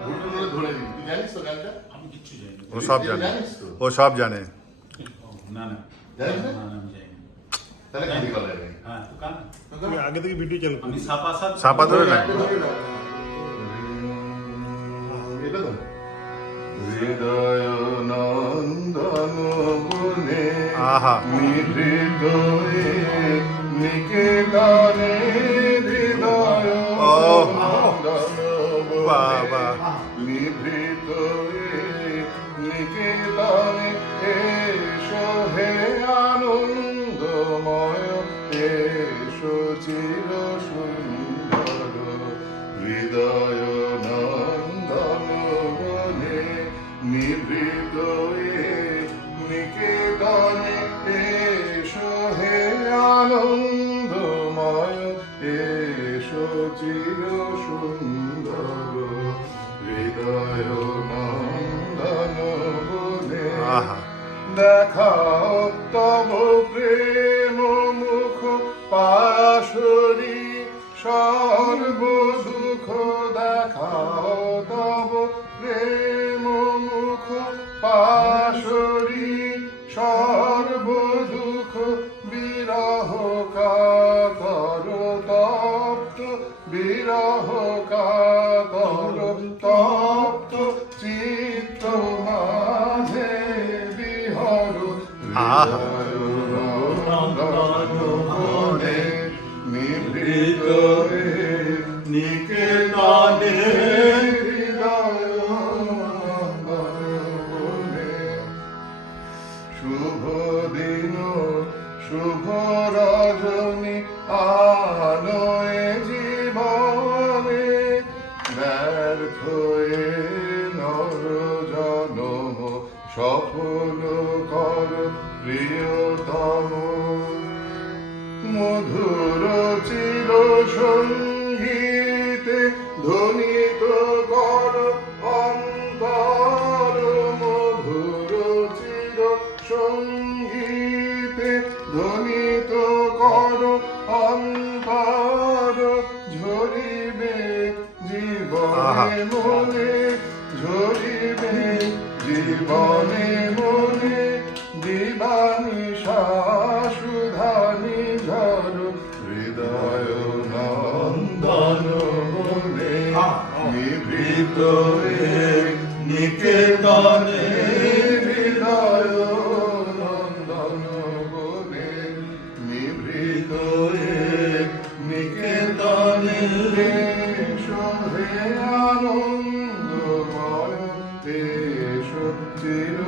ধরে দিন, তুই জানিস তো গানটা? আমি কিচ্ছু জানি না। ও সব জানে, জানিস তো? ও সব জানে। না না জানিস না? না, আমি জানি না। তাহলে খালি গলায় গাই। হ্যাঁ তো গান। তুমি আগে থেকে ভিডিও চালু আমি করো। সাপা সাপ সাপা ধরে না। এটা তো? হৃদয় নন্দন বনে আহা। হৃদয়ে নিকেতনে হৃদয় ও। নন্দন বাবা। নিভৃত নিকেতনে এসো হে আনন্দময় এসো চির সুন্দর হৃদয় নন্দন বনে নিভৃত নিকেতনে এসো হে আনন্দময় এসো চির সুন্দর হৃদয় নন্দন বনে আহা। দেখাও তব প্রেম মুখ পাশরি সর্ব দুঃখ দেখাও তব প্রেম মুখ পাশরি সর্ব দুঃখ বিরহ কাতর তপ্ত বিরহ কাতর তপ্ত চিত্ত মাঝে বিহর আহা। বনে নিভৃত নিকেতনে হৃদয় বনে শুভ দিন শুভ রজনী আলোয় জীবনে ব্যর্থ নর জনম সফল কর প্রিয়তম মধুর চির সঙ্গীতে ধ্বনিত কর অন্তর মধুর চির সঙ্গীতে ধ্বনিত কর অন্তর ঝরিবে জীবনে মনে ঝরিবে জীবনে মনে দিবানিশা সুধানি ঝর হৃদয় নন্দন বনে নিভৃত নিকেতনে হৃদয় নন্দন বনে নিভৃত নিকেতনে এসো হে আনন্দময় এসো চির